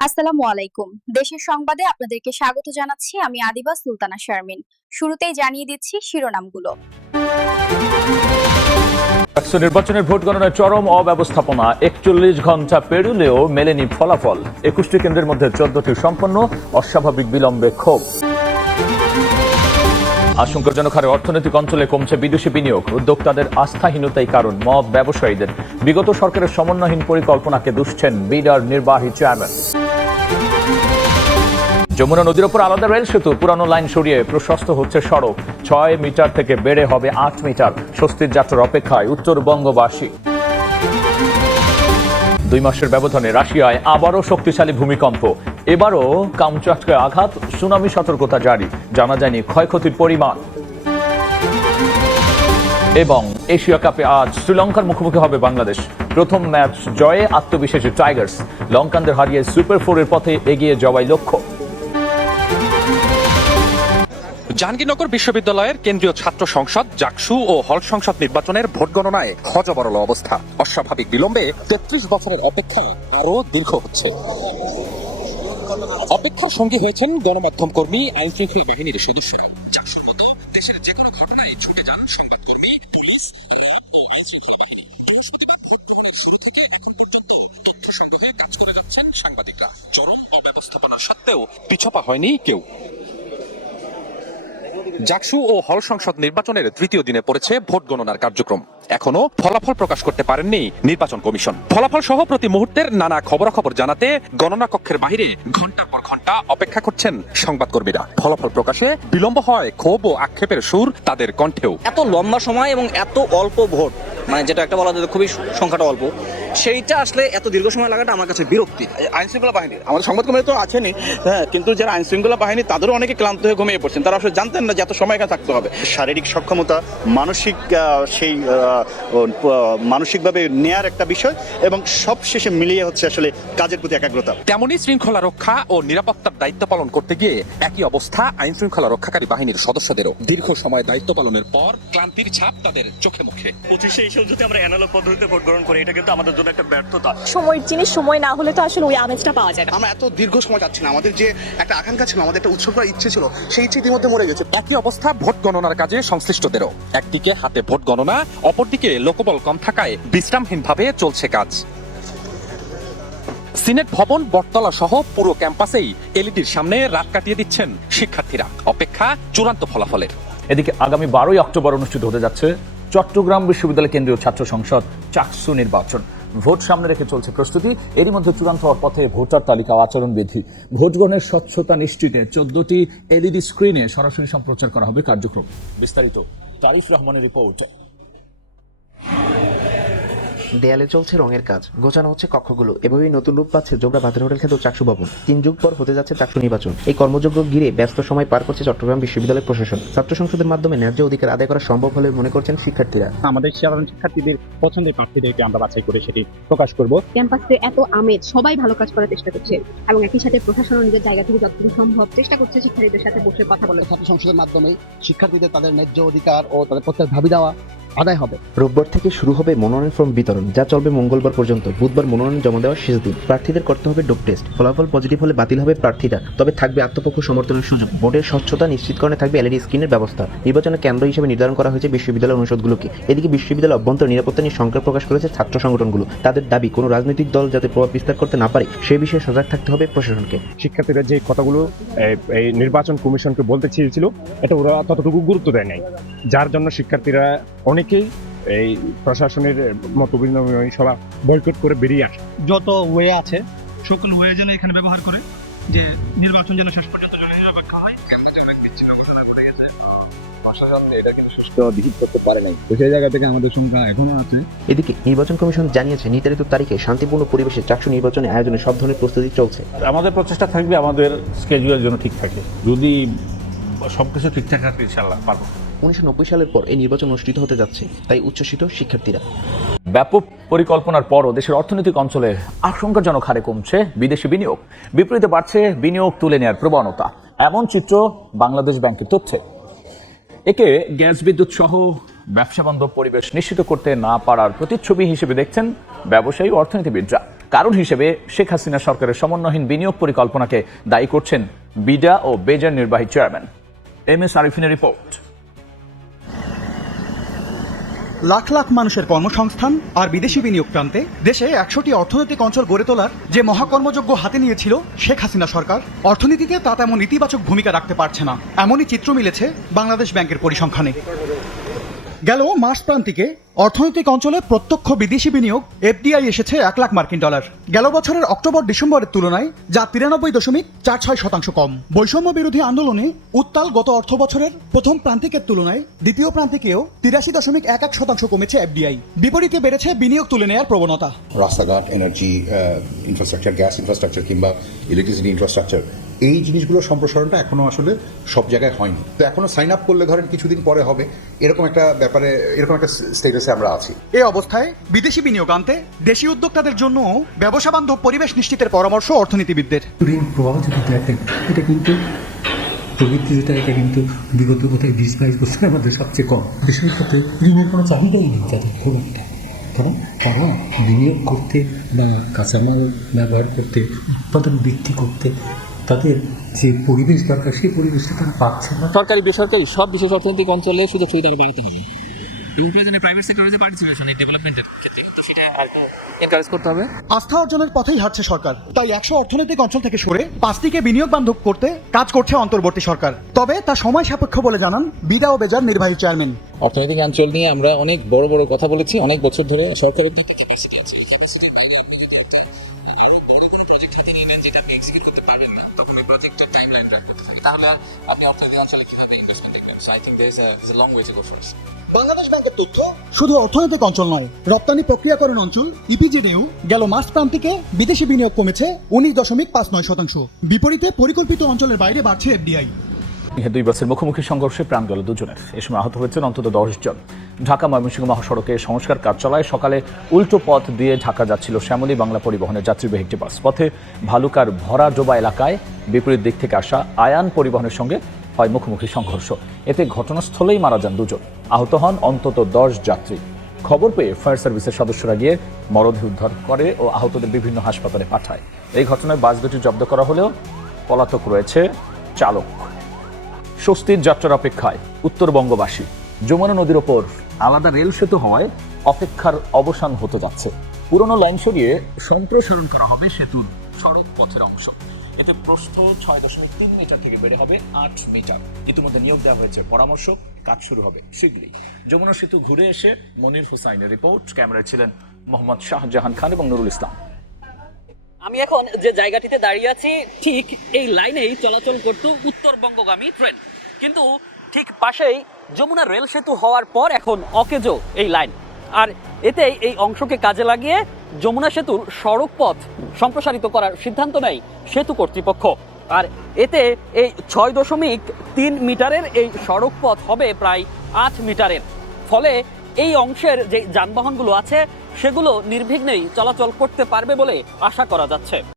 আসসালামু আলাইকুম। দেশের সংবাদে আপনাদেরকে স্বাগত জানাচ্ছি। আমি আদিবা সুলতানা শারমিন। শুরুতেই জানিয়ে দিচ্ছি শিরোনামগুলো। নির্বাচনের ভোট গণনায় চরম অব্যবস্থাপনা, ৪১ ঘন্টা পেরুলেও মেলেনি ফলাফল। ২১টি কেন্দ্রের মধ্যে ১৪টি সম্পন্ন, অস্বাভাবিক বিলম্বে ক্ষোভ। আশঙ্কাজনক হারে অর্থনৈতিক অঞ্চলে কমছে বিদেশি বিনিয়োগ, উদ্যোক্তাদের আস্থাহীনতাই কারণ, মত ব্যবসায়ীদের। বিগত সরকারের সমন্বয়হীন পরিকল্পনাকে দুষছেন বিডার নির্বাহী চেয়ারম্যান। যমুনা নদীর ওপর আলাদা রেল সেতু, পুরানো লাইন সরিয়ে প্রশস্ত হচ্ছে সড়ক, ৬ মিটার থেকে বেড়ে হবে ৮ মিটার। স্বস্তির যাত্রার অপেক্ষায় উত্তরবঙ্গবাসী। ২ মাসের ব্যবধানে রাশিয়ায় আবারও শক্তিশালী ভূমিকম্প, এবারও কামচাটকে আঘাত, সুনামি সতর্কতা জারি, জানা যায়নি ক্ষয়ক্ষতির পরিমাণ। এবং এশিয়া কাপে আজ শ্রীলঙ্কার মুখোমুখি হবে বাংলাদেশ। প্রথম ম্যাচ জয়ে আত্মবিশ্বাসী টাইগার্স, লঙ্কানদের হারিয়ে সুপার 4-এর পথে এগিয়ে যাওয়াই লক্ষ্য। জাহাঙ্গীরনগর বিশ্ববিদ্যালয়ের কেন্দ্রীয় ছাত্র সংসদ, জাকসু ও হল সংসদ নির্বাচনের ভোট গণনায় হযবরল অবস্থা। অস্বাভাবিক বিলম্বে ৩৩ বছরের অপেক্ষা আরও দীর্ঘ হচ্ছে। অপেক্ষার সঙ্গী হয়েছেন গণমাধ্যম কর্মী, আইনশৃঙ্খলা বাহিনীর সদস্যরা। জাকসুর মতো দেশের যে কোনো ঘটনায় ছুটে যান সংবাদকর্মী, পুলিশ, র্যাব ও আইনশৃঙ্খলা বাহিনী। বৃহস্পতিবার ভোট গ্রহণের শুরু থেকে এখন পর্যন্ত তথ্য সংগ্রহে কাজ করে যাচ্ছেন সাংবাদিকরা। চরম অব্যবস্থাপনা সত্ত্বেও পিছপা হয়নি কেউ। জাকসু ও হল সংসদ নির্বাচনের তৃতীয় দিনে পড়েছে ভোট গণনার কার্যক্রম। এখনো ফলাফল প্রকাশ করতে পারেননি নির্বাচন কমিশন। ফলাফল সহ প্রতি মুহূর্তের নানা খবরাখবর জানাতে গণনা কক্ষের বাইরে ঘন্টার পর ঘন্টা অপেক্ষা করছেন সংবাদকর্মীরা। ফলাফল প্রকাশে বিলম্ব হয়, ক্ষোভ ও আক্ষেপের সুর তাদের কণ্ঠেও। এত লম্বা সময় এবং এত অল্প ভোট, মানে যেটা একটা বলা যায় খুবই সংখ্যাটা অল্প, সেইটা আসলে এত দীর্ঘ সময় লাগাটা আমার কাছে বিরক্তি। আইনশৃঙ্খলা বাহিনী, আমাদের সংবাদকর্মী তো আছেনই, হ্যাঁ, কিন্তু যারা আইনশৃঙ্খলা বাহিনী তাদেরও অনেকে ক্লান্ত হয়ে ঘুমিয়ে পড়ছেন। তারা আসলে জানতেন না যে এত সময় এখানে থাকতে হবে। শারীরিক সক্ষমতা, মানসিক মানসিকভাবে নেয়ার একটা বিষয়, এবং সব শেষে মিলিয়ে হচ্ছে আসলে কাজের প্রতি একাগ্রতা। তেমনি শৃঙ্খলা রক্ষা ও নিরাপত্তার দায়িত্ব পালন করতে গিয়ে একই অবস্থা আইন শৃঙ্খলা রক্ষাকারী বাহিনীর সদস্যদেরও। দীর্ঘ সময় দায়িত্ব পালনের পর ক্লান্তির ছাপ তাদের চোখে মুখে। 25-এ এসেও যদি আমরা অ্যানালগ পদ্ধতিতে ভোট গ্রহণ করি, এটা কিন্তু আমাদের জন্য একটা ব্যর্থতা। সময়ের জিনিস সময় না হলে তো আসলে ওই আমেজটা পাওয়া যায় না। আমরা এত দীর্ঘ সময় যাচ্ছি না, আমাদের যে একটা আকাঙ্ক্ষা ছিল, আমাদের একটা উৎসব করার ইচ্ছে ছিল, সেই ইচ্ছে ইতিমধ্যে মরে গেছে। একই অবস্থা ভোট গণনার কাজে সংশ্লিষ্টদেরও। একদিকে হাতে ভোট গণনা, অপরদিকে লোকবল কম থাকায় বিশ্রামহীনভাবে চলছে কাজ। সিনেট ভবন, বটতলা সহ পুরো ক্যাম্পাসেই এলইডির সামনে রাত কাটিয়ে দিচ্ছেন শিক্ষার্থীরা। অপেক্ষা চূড়ান্ত ফলাফলের। এদিকে আগামী 12ই অক্টোবর অনুষ্ঠিত হতে যাচ্ছে চট্টগ্রাম বিশ্ববিদ্যালয় কেন্দ্রীয় ছাত্র সংসদ চাকসু নির্বাচন। ভোট সামনে রেখে চলছে প্রস্তুতি। এরই মধ্যে চূড়ান্ত হওয়ার পথে ভোটার তালিকা ও আচরণবিধি। ভোট গ্রহণের স্বচ্ছতা নিশ্চিতে 14টি এলইডি স্ক্রিনে সরাসরি সম্প্রচার করা হবে কার্যক্রম। বিস্তারিত তারিফ রহমানের রিপোর্ট। দেয়ালে চলছে রঙের কাজ, গোছানো হচ্ছে কক্ষগুলো। এভাবেই নতুন রূপ পাচ্ছে জোবরা বাজার হোটেল খ্যাত চাকসু ভবন। 3 যুগ পর হতে যাচ্ছে চাকসু নির্বাচন। এই কর্মযজ্ঞ ঘিরে ব্যস্ত সময় পার করছে চট্টগ্রাম বিশ্ববিদ্যালয় প্রশাসন। ছাত্র সংসদের মাধ্যমে ন্যায্য অধিকার আদায় করা সম্ভব বলে মনে করছেন শিক্ষার্থীরা। আমাদের সাধারণ শিক্ষার্থীদের পছন্দের প্রার্থীদেরকে আমরা বাছাই করে সেটি প্রকাশ করব। ক্যাম্পাসে এত আমেজ, সবাই ভালো কাজ করার চেষ্টা করছে এবং একই সাথে প্রশাসন নিজের জায়গা থেকে যতটুকু সম্ভব চেষ্টা করছে শিক্ষার্থীদের সাথে বসে কথা বলে। ছাত্র সংসদের মাধ্যমে শিক্ষার্থীদের তাদের ন্যায্য অধিকার ও তাদের প্রত্যেক দাবি দেওয়া আদায় হবে। রোববার থেকে শুরু হবে মনোনয়ন ফর্ম বিতরণ, যা চলবে মঙ্গলবার পর্যন্ত। বুধবার মনোনয়ন জমা দেওয়ার শেষ দিন। প্রার্থীদের করতে হবে ডোপ টেস্ট। ফলাফল পজিটিভ হলে বাতিল হবে প্রার্থীরা, তবে থাকবে আত্মপক্ষ সমর্থনের সুযোগ। ভোটের স্বচ্ছতা নিশ্চিতকরণে থাকবে এলইডি স্ক্রিনের ব্যবস্থা। নির্বাচনের কেন্দ্র হিসেবে নির্ধারণ করা হয়েছে বিশ্ববিদ্যালয় অনুষদগুলোকে। এদিকে বিশ্ববিদ্যালয় অভ্যন্তর নিরাপত্তা নিয়ে শঙ্কা প্রকাশ করেছে ছাত্র সংগঠনগুলো। তাদের দাবি, কোনো রাজনৈতিক দল যাতে প্রভাব বিস্তার করতে না পারে সে বিষয়ে সজাগ থাকতে হবে প্রশাসনকে। শিক্ষার্থীরা যে কথাগুলো এই নির্বাচন কমিশনকে বলতে চেয়েছিল, এটা ওরা ততটুকু গুরুত্ব দেয় নাই, যার জন্য শিক্ষার্থীরা অনেকেই এই প্রশাসনের মত বিনিময় সভা বয়কট করে বেরিয়ে আসে। যত ওয়ে আছে সকল ওয়ে যেন এখানে ব্যবহার করে, যে নির্বাচন যেন শেষ পর্যন্ত নিরপেক্ষ হয়। কেন্দ্রীয় ব্যক্তি ছিল ঘোষণা করে গেছে, প্রশাসন এটা কিন্তু সুষ্ঠু বিহিত করতে পারে নাই। সেই জায়গা থেকে আমাদের সংখ্যা এখনো আছে। এদিকে নির্বাচন কমিশন জানিয়েছে নির্ধারিত তারিখে শান্তিপূর্ণ পরিবেশে চাকসু নির্বাচনের আয়োজনে সব ধরনের প্রস্তুতি চলছে। আমাদের প্রচেষ্টা থাকবে আমাদের স্কেজুয়াল যেন ঠিক থাকে। যদি সবকিছু ঠিকঠাক থাকে ইনশাআল্লাহ পারবো। 1990 সালের পর এই নির্বাচন অনুষ্ঠিত হতে যাচ্ছে, তাই উচ্ছ্বসিত শিক্ষার্থীরা। ব্যাপক পরিকল্পনার পরও দেশের অর্থনৈতিক অঞ্চলে আশঙ্কাজনক হারে কমছে বিদেশি বিনিয়োগ, বিপরীতে বাড়ছে বিনিয়োগ তুলে নেওয়ার প্রবণতা। এমন চিত্র বাংলাদেশ ব্যাংকের তথ্যে। একে গ্যাস বিদ্যুৎ সহ ব্যবসা বান্ধব পরিবেশ নিশ্চিত করতে না পারার প্রতিচ্ছবি হিসেবে দেখছেন ব্যবসায়ী ও অর্থনীতিবিদরা। কারণ হিসেবে শেখ হাসিনা সরকারের সমন্বয়হীন বিনিয়োগ পরিকল্পনাকে দায়ী করছেন বিডা ও বেজার নির্বাহী চেয়ারম্যান। এম এস আরিফিনের রিপোর্ট। লাখ লাখ মানুষের কর্মসংস্থান আর বিদেশি বিনিয়োগ প্রান্তে দেশে 100টি অর্থনৈতিক অঞ্চল গড়ে তোলার যে মহাকর্মযজ্ঞ হাতে নিয়েছিল শেখ হাসিনা সরকার, অর্থনীতিতে তা তেমন ইতিবাচক ভূমিকা রাখতে পারছে না, এমনই চিত্র মিলেছে বাংলাদেশ ব্যাংকের পরিসংখ্যানে। গেল মার্চ প্রান্তিকে অর্থনৈতিক অঞ্চলে প্রত্যক্ষ বিদেশি বিনিয়োগ এফডিআই এসেছে $1 লাখ। গেল বছরের অক্টোবর ডিসেম্বরের তুলনায় যা 93.46% কম। বৈষম্য বিরোধী আন্দোলনে উত্তাল গত অর্থ বছরের প্রথম প্রান্তিকের তুলনায় দ্বিতীয় প্রান্তিকেও 83.11% কমেছে এফডিআই। বিপরীতে বেড়েছে বিনিয়োগ তুলে নেওয়ার প্রবণতা। রাস্তাঘাট, এনার্জি ইনফ্রাস্ট্রাকচার, গ্যাস ইনফ্রাস্ট্রাকচার কিংবা ইলেকট্রিসিটি ইনফ্রাস্ট্রাকচার, এই জিনিসগুলোর সম্প্রসারণটা এখনো আসলে সব জায়গায় হয়নি। তো এখনো সাইন আপ করলে ধরেন কিছুদিন পরে হবে, এরকম একটা ব্যাপারে, এরকম একটা স্টেটাসে আমরা আছি। এই অবস্থায় বিদেশি বিনিয়োগ আনতে দেশি উদ্যোক্তাদের জন্য ব্যবসা বান্ধব পরিবেশ নিশ্চিতের পরামর্শ অর্থনীতিবিদদের। ঋণ প্রবাহ যদি দেখেন, এটা কিন্তু প্রবৃত্তি যেটা, এটা কিন্তু বিগত কোথায় 20-22 বছরের মধ্যে সবচেয়ে কম। দেশের সাথে ঋণের কোনো চাহিদাই নেই তাদের খুব একটা, কারণ বিনিয়োগ করতে বা কাঁচামাল ব্যবহার করতে, উৎপাদন বৃদ্ধি করতে তাদের যে পরিবেশ দরকার, সেই পরিবেশটা তারা পাচ্ছে না। সরকারি বেসরকারি সব বিশেষ অর্থনৈতিক অঞ্চলে সুযোগ সুবিধা বাড়াতে হবে। প্রাইভেট সেক্টরের যে পার্টিসিপেশন এই ডেভেলপমেন্টের ক্ষেত্রে কিন্তু সেটা এনকারেজ করতে হবে। আস্থা অর্জনের পথেই হাঁটছে সরকার, তাই 100 অর্থনৈতিক অঞ্চল থেকে সরে 5টিকে বিনিয়োগ বান্ধব করতে কাজ করছে অন্তর্বর্তী সরকার। তবে তা সময় সাপেক্ষ বলে জানান বিডা ও বেজার নির্বাহী চেয়ারম্যান। অর্থনৈতিক অঞ্চল নিয়ে আমরা অনেক বড় বড় কথা বলেছি, অনেক বছর ধরে সরকারের দিকে ক্যাপাসিটি আছে। এই ক্যাপাসিটির বাইরে আপনি যদি একটা আরো বড় কোনো প্রজেক্ট হাতে নিয়ে নেন যেটা আপনি এক্সিকিউট করতে পারবেন না, তখন ওই প্রজেক্টের টাইম লাইন রাখতে থাকে, তাহলে আপনি অর্থনৈতিক অঞ্চলে কিভাবে ইনভেস্টমেন্ট দেখবেন? So I think there is a long way to go for. Bangladesh ব্যাংকের তথ্য শুধু অর্থনৈতিক অঞ্চল নয়, রপ্তানি প্রক্রিয়াকরণ অঞ্চল ইপিজিডিও গেল মার্চ প্রান্তিকে বিদেশি বিনিয়োগ কমেছে 19.59%। বিপরীতে পরিকল্পিত অঞ্চলের বাইরে বাড়ছে এফডিআই। 2 বাসের মুখোমুখি সংঘর্ষে প্রাণ গেল 2 জনের। এ সময় আহত হয়েছেন অন্তত 10 জন। ঢাকা ময়মনসিংহ মহাসড়কে সংস্কার কাজ চলায় সকালে উল্টো পথ দিয়ে ঢাকা যাচ্ছিল শ্যামলী বাংলা পরিবহনের যাত্রীবাহী একটি বাস। পথে ভালুকার ভরাডোবা এলাকায় বিপরীত দিক থেকে আসা আয়ান পরিবহনের সঙ্গে হয় মুখোমুখি সংঘর্ষ। এতে ঘটনাস্থলেই মারা যান 2 জন, আহত হন অন্তত 10 যাত্রী। খবর পেয়ে ফায়ার সার্ভিসের সদস্যরা গিয়ে মরদেহ উদ্ধার করে ও আহতদের বিভিন্ন হাসপাতালে পাঠায়। এই ঘটনায় বাস দুটি জব্দ করা হলেও পলাতক রয়েছে চালক। স্বস্তির যাত্রার অপেক্ষায় উত্তরবঙ্গবাসী। যমুনা নদীর ওপর আলাদা রেল সেতু হওয়ায় অপেক্ষার অবসান হতে যাচ্ছে। পুরনো লাইন সরিয়ে সম্প্রসারণ করা হবে সেতুর সড়ক পথের অংশ। এতে প্রস্থ 6.3 মিটার থেকে বেড়ে হবে 8 মিটার। ইতিমধ্যে নিয়োগ দেওয়া হয়েছে পরামর্শক, কাজ শুরু হবে শীঘ্রই। যমুনা সেতু ঘুরে এসে মনির হুসাইনের রিপোর্ট। ক্যামেরায় ছিলেন মোহাম্মদ শাহজাহান খান এবং নুরুল ইসলাম। আমি এখন যে জায়গাটিতে দাঁড়িয়ে আছি, ঠিক এই লাইনেই চলাচল করত উত্তরবঙ্গগামী ট্রেন, কিন্তু ঠিক পাশেই যমুনা রেল সেতু হওয়ার পর এখন অকেজো এই লাইন। আর এতে এই অংশকে কাজে লাগিয়ে যমুনা সেতুর সড়ক পথ সম্প্রসারিত করার সিদ্ধান্ত নেয় সেতু কর্তৃপক্ষ। আর এতে এই 6.3 মিটারের এই সড়ক পথ হবে প্রায় 8 মিটারের। ফলে এই অংশের যে যানবাহনগুলো আছে সেগুলো নির্বিঘ্নেই চলাচল করতে পারবে বলে আশা করা যাচ্ছে।